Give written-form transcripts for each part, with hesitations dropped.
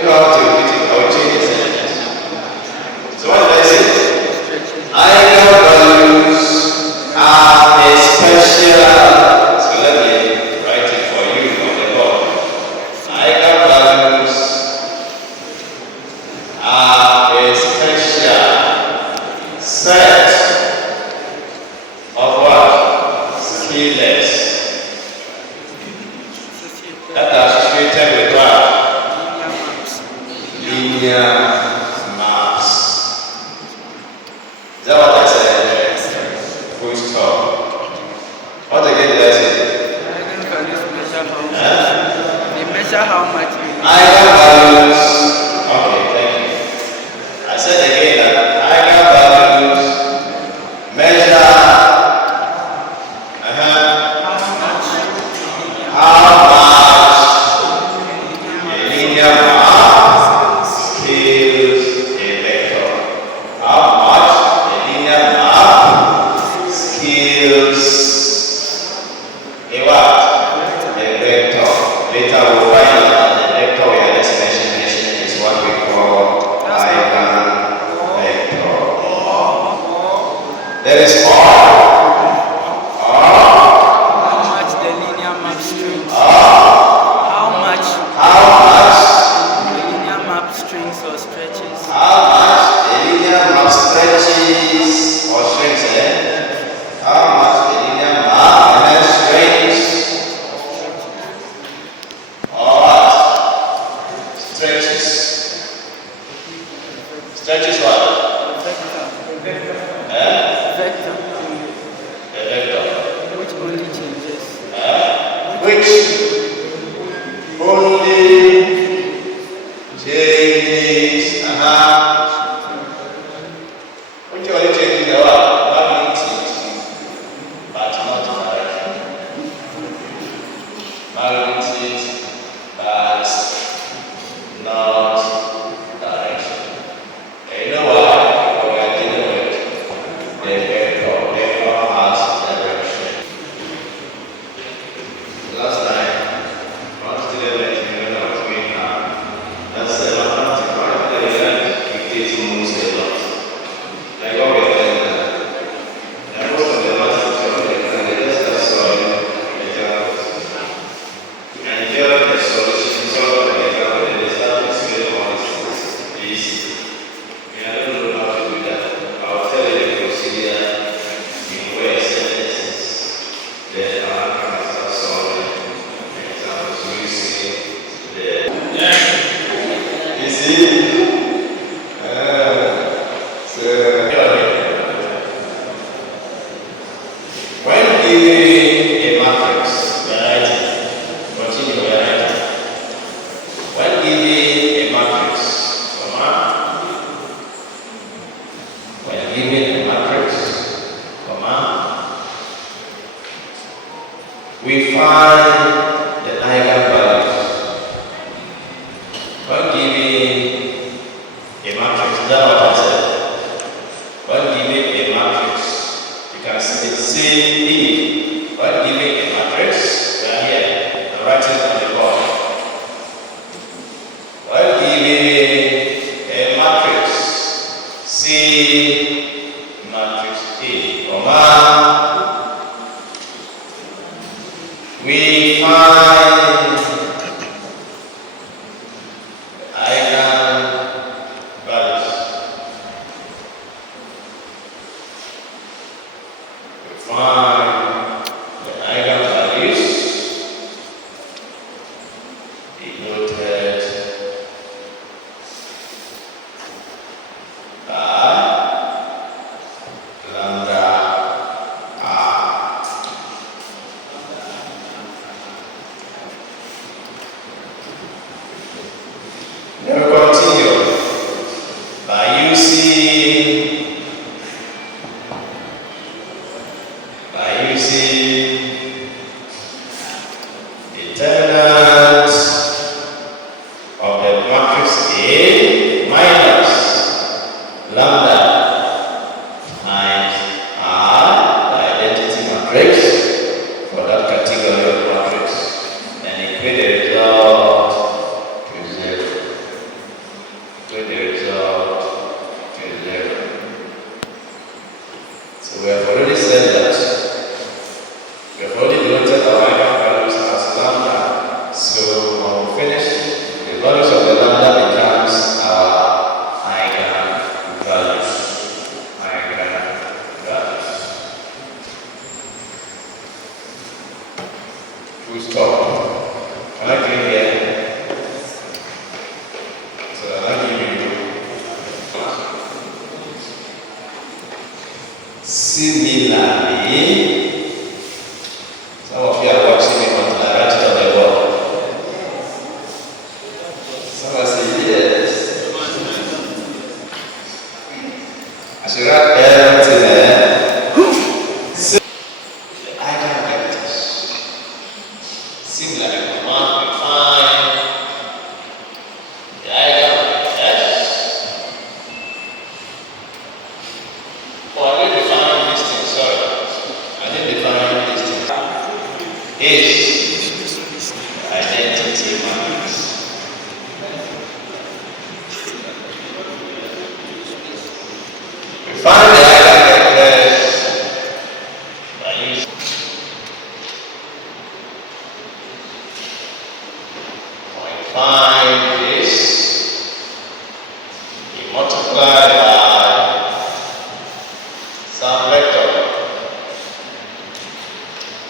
If I want to repeat it, I will change the sentence. So what did I say? Eigen values are a special. So let me write it for you on the board. Eigen values are a special set of what? Skillets that are associated with what? Linear maps. Is that what I said? Full stop. What again did I say? Eigenvalues measure how much. They measure how much. Eigenvalues. Okay, thank you. I said again that eigenvalues measure how much a linear map scales a vector. How much a linear map scales a what? A vector. Later we'll find out the vector we are just mentioning is what we call eigenvector. There is How much the linear map strings? How much the linear map strings or stretches? how much a linear map stretches or shrinks, how much a linear map shrinks or what? Stretches. Stretches what? Vector. A vector. Which only changes. Which only changes, which only changes the what? Magnitude, but not direction. Magnitude, but not direction. And you know why? Because we are dealing with the vector. Vector has direction. Last time, one student let me when I was doing that's the mathematics, right? They learned dictating moves a lot. Like what we're doing now. And most of the mathematics, they just have solving examples. And if you have the solution, solve an example, then they start to explain all these things. Easy. And I don't know how to do that. I'll tell you the procedure in where sentences. Then I'll kind of start solving examples using the. You see? When giving a matrix, we are writing. Continue, we are writing. When giving a matrix, when giving a matrix, we find the eigenvalues. When giving a matrix, that's what I said. When giving a matrix, you can see E. When giving a matrix, we are here, I'm writing on the board. When giving a matrix, C matrix A, we find eigenvalues. We find the eigenvalues denoted by lambda r. Full stop. Can I clean here? So I give you similarly. Some of you are watching me on the right of the world. Some are saying yes. I should write everything there. The eigenvectors. Similarly, we want to find the eigenvectors. Oh, I didn't define this thing, sorry. I didn't define this thing. Is identity matrix. We find the eigenvectors by using find this, you multiply by some vector,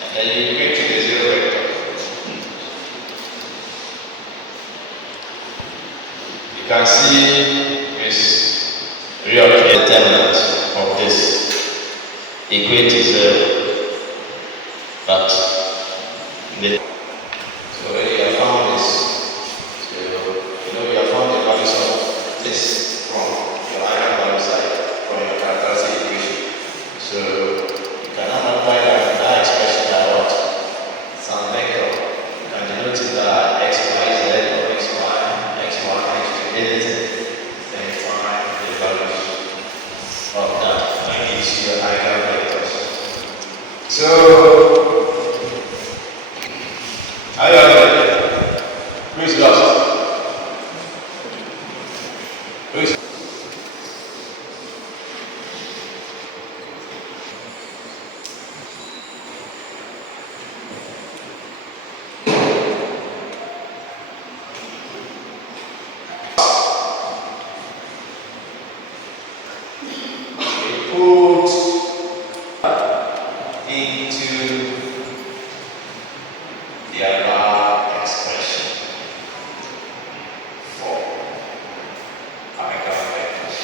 and then you equate to the zero vector. You can see this real determinant of this equate to zero, but the so when you have found this, so you have found the values of this from your eigenvalue side, from your characteristic equation. So you can now multiply that expression by what? Some vector. You can denote it by x, y, z, or x, y, x, y, x, 2, anything. Then you find the values of that and gives you your eigenvectors. So are you ready? Who is lost? Who is put into the above expression for eigenvectors.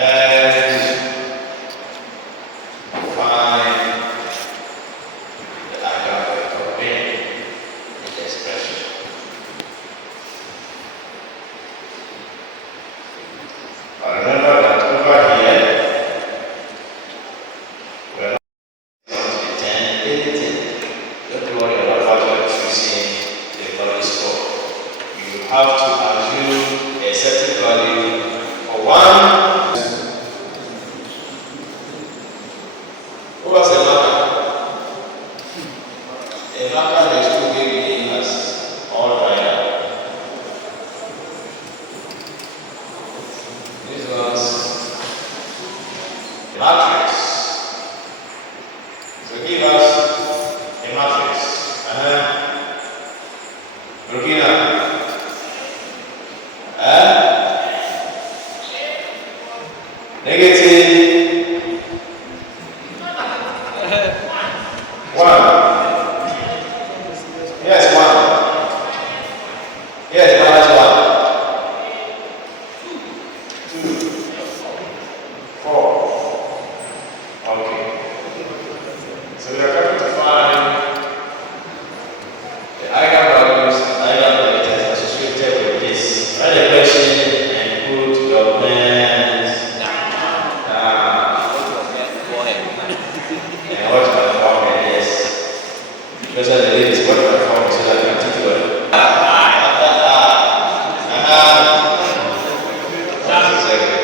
And find the eigenvector in the expression. But remember that over here, we're not going to pretend anything. Don't worry about what you're choosing the values for. You have to assume a certain value for one. What was the marker? A marker that you gave me as all right. This was the matrix. So give us a matrix. Burkina. Negative 1. Yes, 1. Yes, minus 1. 2. 4. Okay. So we are going to find the eigenvalues and eigenvectors associated with this. Write the question and put your pens down. And watch my forehead, yes. Because the ladies watch my forehead so that I can teach well. That's exactly.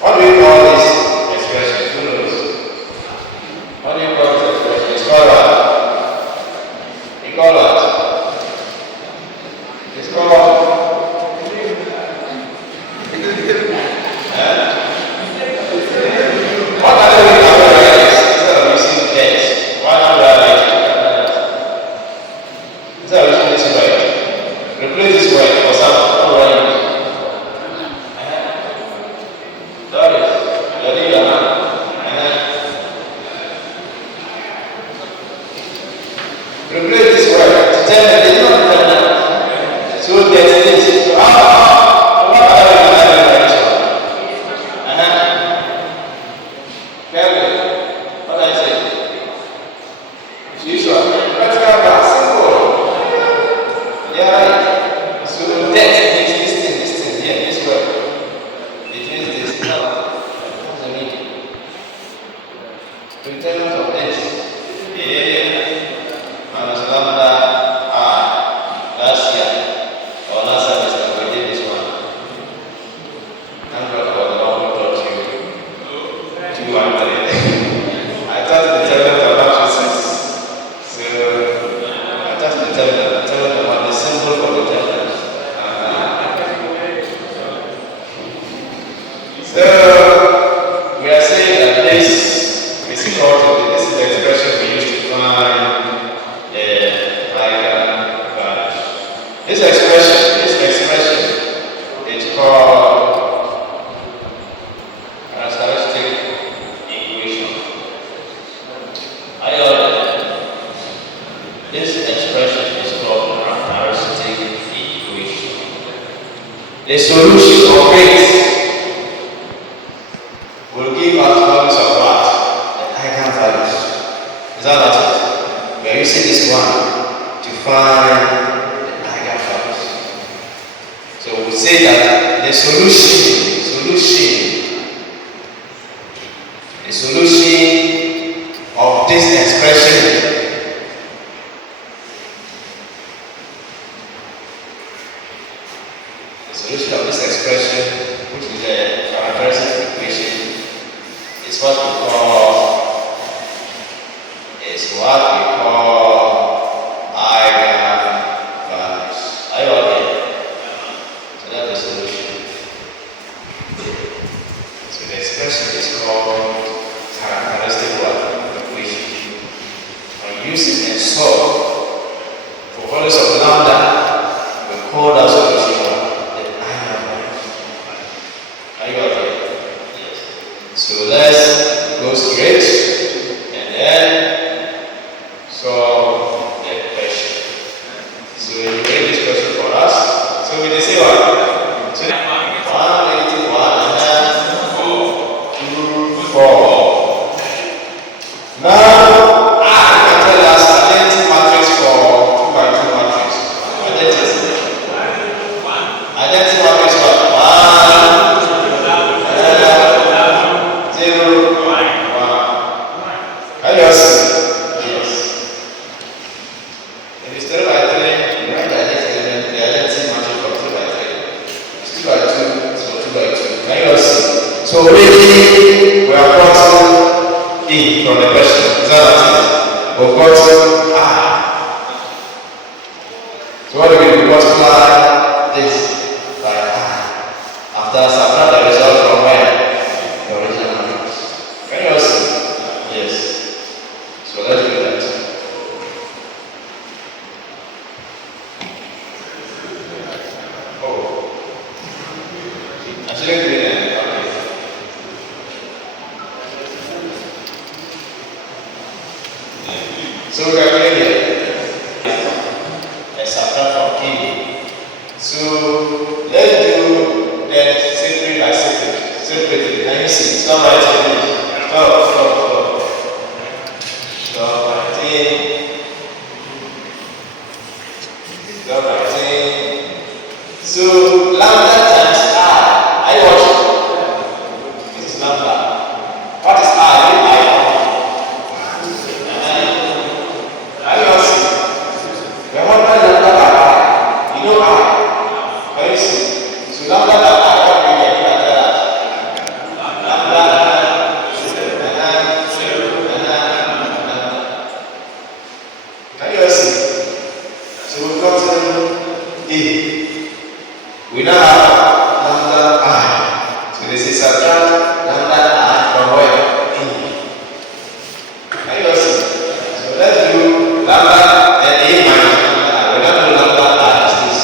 What do you call this expression? Who knows? What do you call this expression? It's called what? You call what? It's called what are they doing after this? Instead of using debt, why not write like that? Instead of using this right? Replace this word for something. What do I use? Doris, you're doing your hand. Replace this word to tell me it's not dependent. So there's this. So what other direction? Kevin, what I say? Usual. Practical class. Simple. Yeah, right. So text means this thing, here, this word. It means this. Now, what's the meaning? Pretenders of this. Yeah. Minus lambda r. Last year. Or last semester, we did this one. I'm going to taught you. 200. I thought the determinant of matrices. So, I thought the determinant about the symbol for the determinant. So, we are saying that this is equal to this is the expression we use to find the Eigen values. This expression is called characteristic equation. This expression is called characteristic equation. The solution of it will give us values of what? The Eigen values. Is that what it is? We are using this one to find the Eigen values. So we say that the solution of this expression which is the characteristic equation, is what we call eigenvalues. Are you okay? So that's the solution. So the expression is called characteristic equation. When using and solve for values of lambda, we call that solution the eigenvalues. Are you okay? Yes. So let's go straight and then solve the question. So you make this question for us. So we say what? So 1, 2, 4. Now I can tell us identity matrix for 2 by 2 matrix. Identity matrix what? 1, 0, 1. Can you see? Yes. If it's 3 by 3, you write the identity matrix for 3 by 3. It's 2 by 2, so 2 by 2. Can you see? So really, we are gotten E from the question. Is that it? We've gotten I. So what do we do? We multiply this by I. After subtract the result from where? The original matrix. Can you see? Yes. So let's do that. Oh. Actually, doing that. So we are here. Let's subtract from K. So let's do that separate by separately. Can you see? Stop writing it. Stop writing. So lambda times I. Are you watching? This is lambda. What is I? We now have lambda I. So this is subtract lambda I from where? Can you see? So let's do lambda and A minus lambda I. We don't do lambda I as this.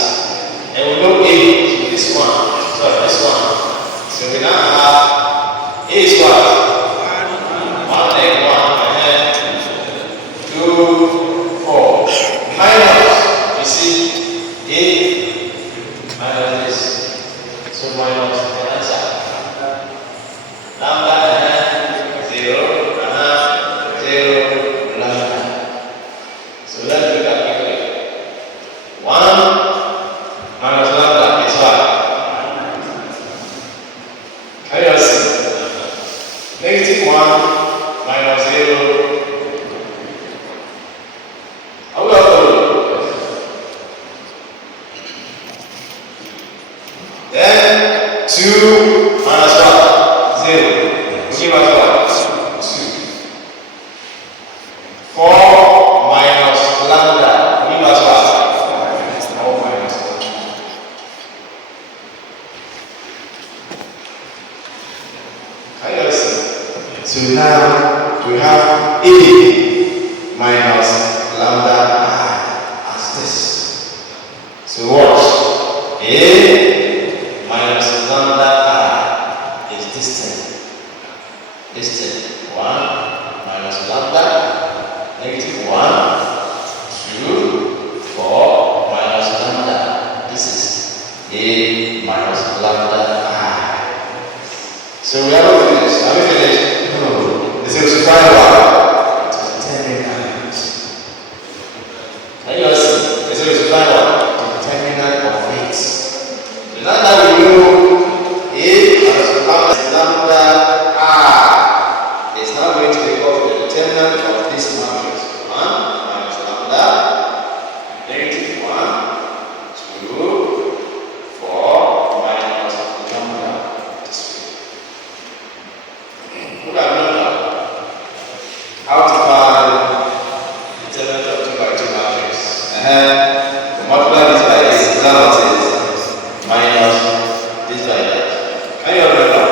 minus lambda is what? Can you see? Negative 1 minus 0. How will I follow? Then 2 minus what? 0. Give us what? 2. 4 minus lambda. Give us what? 4 minus lambda. Can you see? So now we have A minus lambda as this. So what? A minus lambda is this thing. This thing. 1 minus lambda, negative 1, 2, 4 minus lambda. This is A minus lambda So we haven't finished. Have we finished? No. This is try one. Determinant. Can you see? This is try one. Determinant of it. So now that we know A minus lambda is now going to be equal to the determinant of this matrix. 1 minus lambda, negative 1, 2, 4 minus lambda. Look at lambda. How to find the determinant of 2 by 2 matrix? Multiply this by this, is that what it is? Minus this by that. Can you remember?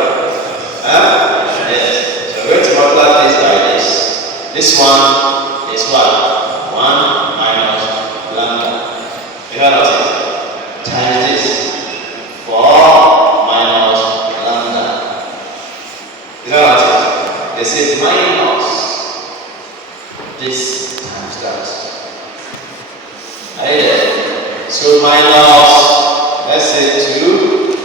Yes. So we're going to multiply this by this. This one is what? 1 minus lambda. You know what it is? Times this. 4 minus lambda. You know what it is? They say minus this times that. Are you there? So minus, let's say 2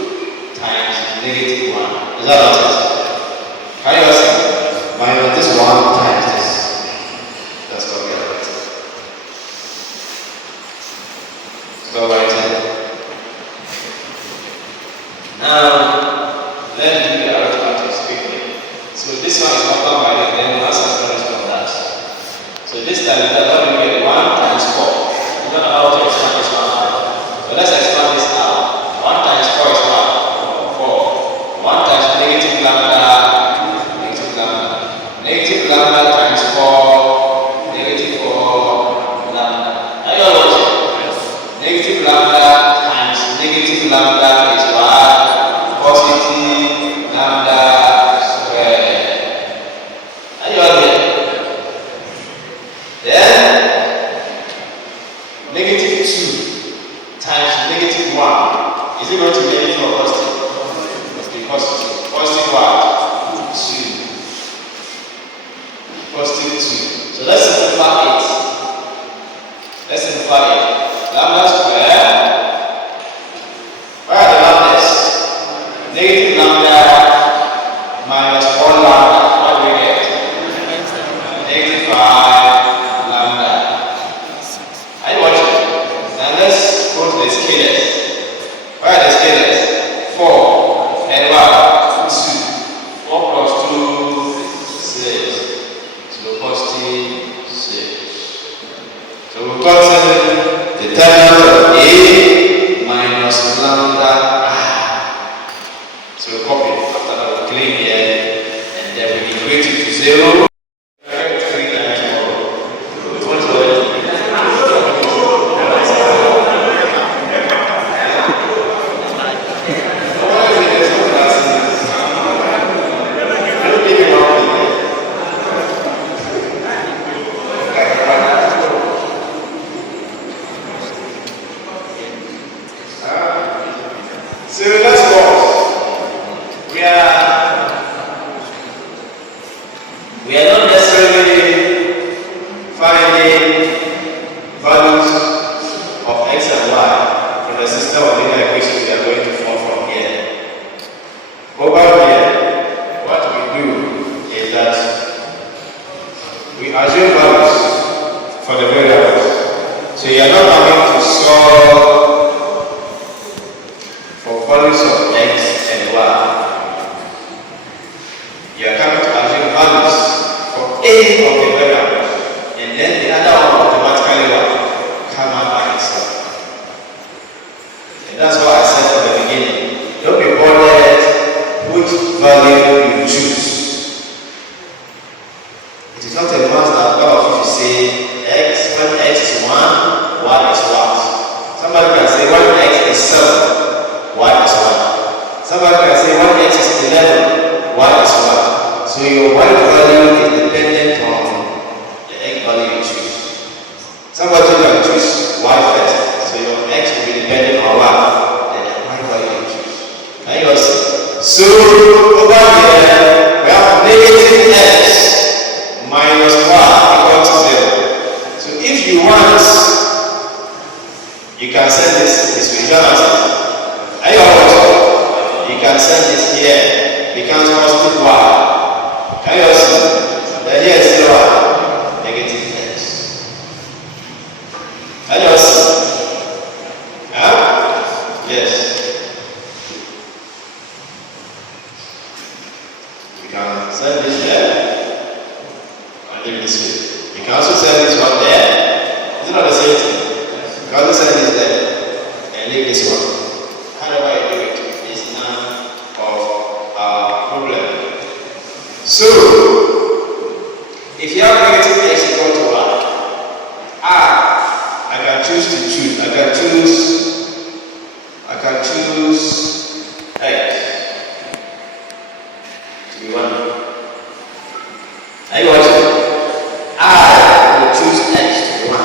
times negative 1. Is that what it is? Can you see? Minus this 1 times this. That's what we are writing. So writing. Now, let's do the arithmetic quickly. So this one is multiplied by that, then last exponent from that. So this time, what do we get? 1 times 4. We don't know how to expand this one out. So let's expand this out. 1 times 4 is what? 4. 1 times negative lambda. Negative lambda times 4, negative 4 lambda. Are you all watching? Negative lambda times negative lambda is what? Positive lambda squared. Are you all here? Then negative 2 times negative 1. Is it going to be negative or positive? Must be positive. Positive what? 2. Positive 2. So let's simplify it. Let's simplify it. Lambda square. Where are the lambdas? Negative lambda minus 4 lambda. What do we get? Negative 5 lambda. Are you watching? Now let's go to the scalars. Where are the scalars? 4 and what? 2. 4 plus 2, 6. So positive 6. So we've gotten the determinant of A minus lambda So we copy after that we clean here and then we equate it to 0. So let's go. We are That's why I said from the beginning. Don't be bothered which value you choose. It is not a must that all of you say x, when x is 1, y is what? Somebody can say when x is 7, y is 1. Somebody can say when x is 11, y is 1. So your y value is dependent on the x value you choose. Somebody can choose y first, so your x will be dependent on what? The y value you choose. Can you see? So over here, we have negative x minus y equal to 0. So if you want, you can send this way. Are you watching? You can send this here. You can substitute y. Can you see? Then here is still y. Negative x. Can you see? Huh? Yes. You can send this here. And leave it this way. You can also send this one there. Is it not the same thing? You can also send this there. And leave this one. However you do it, it's none of our problem. So, if you have negative x equal to y, I can choose I can choose x to be 1. Are you watching? I will choose x to be 1.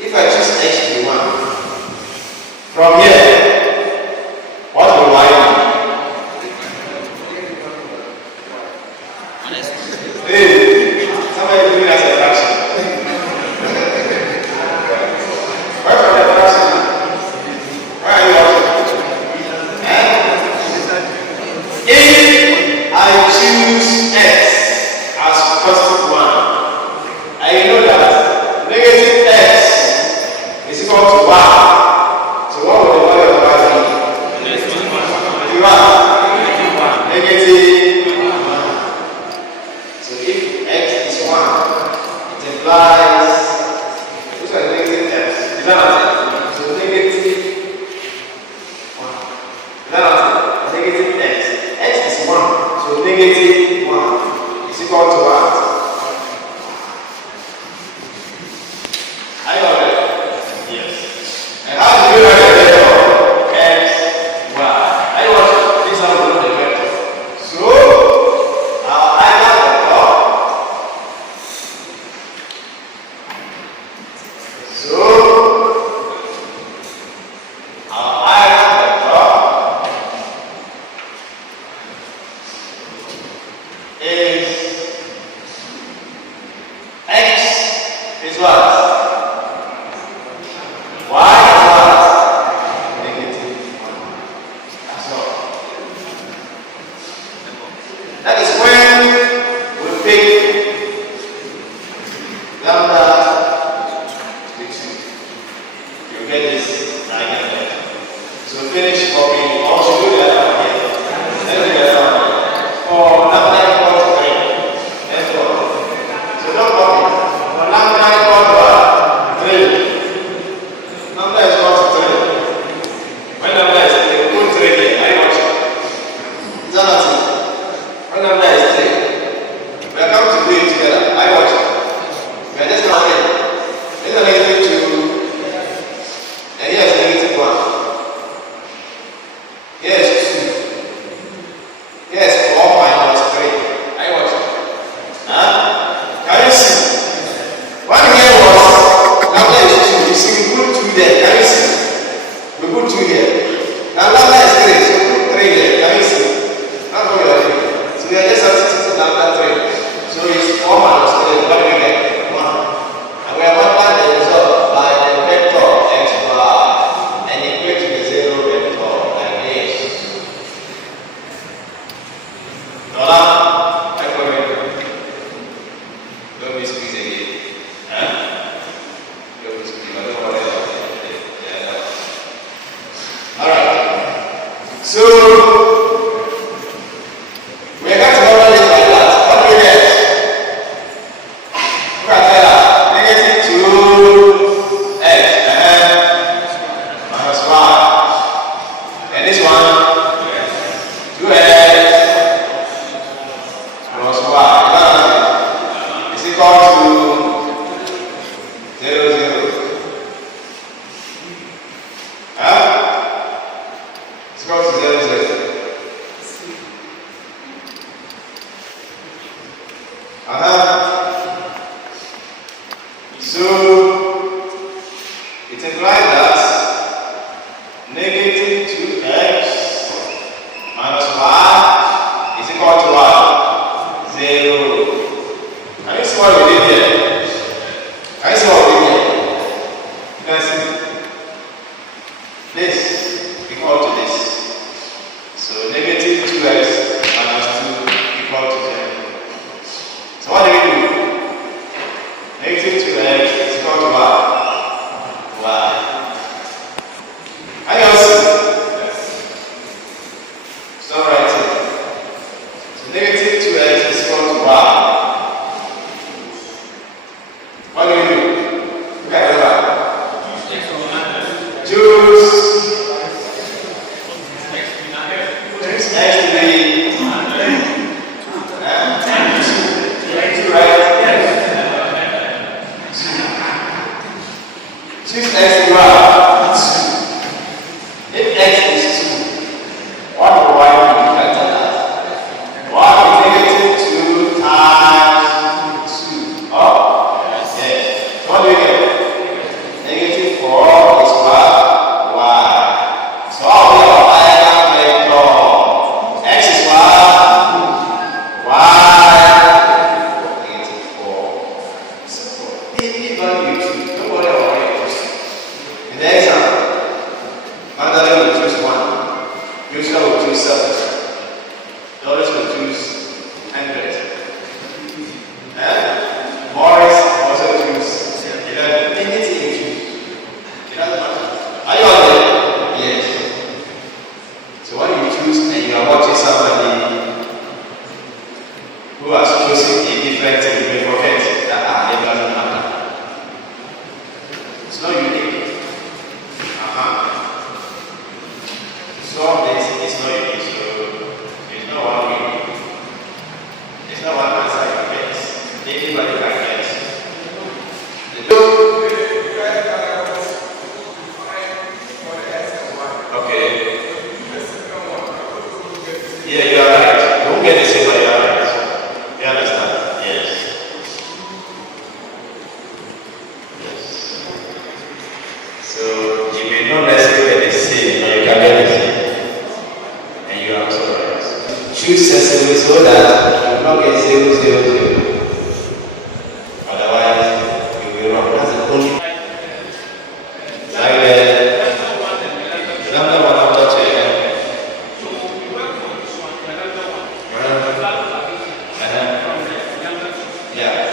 If I choose x to be 1, from here, what will y be? Hey, somebody doing as a fraction. Where from the fraction? Where are you watching? If I choose x as positive 1, I know that negative x is equal to y. So what will the value of y be? Negative 1. Negative 1. So if x is 1, it implies which are negative x. Is that not it? So negative 1. Is that not it? Negative x. X is 1. So negative 1 is equal to what? Are you alright? Yes. And how do you write the vector? X, y. Are you watching? This is how we know the vector. So, our either vector. So, our either vector is x is what? Y is what? Negative 1. That's all. That is when we pick lambda to be 2. You get this diagram. So finish copying. Also do the other one here. Let's do the other one. For lambda equal to 3. Let's go. So don't copy. For lambda equal to 3. Lambda is equal to 3. When lambda is 3, put 3 here. Are you watching? Is that not it? When lambda is 3, we are going to do it together. Are you watching? We are just not here. This is a negative 2. And here is negative 1. Here is 2. Here is 4 minus 3. Are you watching? Huh? Can you see? One here was lambda is 2. You see, we put 2 there. Can you see? We put 2 here. Now lambda is 3, so put 3 there. Can you see? That's what we are doing. So we are just substituting lambda 3. So it's 4 minus 3. What do we get? 1. And we have multiplied the result by the vector x bar and equate to the 0 vector like this. Nola? Don't be squeezed again. Huh? Don't be squeezed. I don't know what else. Yeah, alright. So we are going to model this like that. What do we get? Look at that. Negative 2x minus y. equal to 0, 0. So it implies that negative 2x minus y is equal to what? 0. Can you see what we did here? Can you see what we did here? You can see this equal to this. So negative 2x minus 2 equal to 0. So what do we do? Negative 2x is equal to what? Y. Can you all see? Yes. Stop writing. So negative 2x is equal to y. What do we do? Look at the back. Choose x to be 2, right? Choose x to be 2. If x is 2, what will y be different than that? Y is negative 2 times 2. Oh? Yes. So what do we get? Negative 4 is what? Y. So what will be our diagonal vector? X is what? Y. Negative 4. Simple. Any value you choose, don't worry about it. In the example, Magdalene will choose 1. Yusha will choose 7. Doris will choose 100. Morris also choose 11. Anything you choose. It doesn't matter. Are you all there? Yes. So when you choose and you are watching somebody who has chosen a different thing, you may forget that it doesn't matter. It's not unique. So this is not unique, so it's not one way. It's not one answer you get. Anybody can get. Okay. Yeah, you are right. Don't get the same, but you are right. You understand? Yes. Yes. So you may not necessarily get the same, but you can get the same. And you are also right. Choose sensibly so that you will not get 0, 0, 0. Otherwise, you will wrong. That's the only. Like the lambda 1 after 2. Yeah.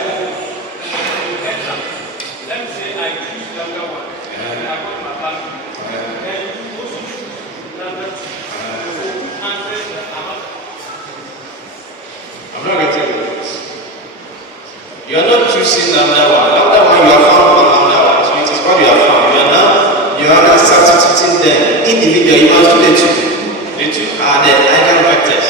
I'm not getting it. You are not choosing lambda 1. Lambda 1 you have found for lambda 1. So it is what you have found. You are now substituting them individually. You must do the two. The two are the eigenvectors.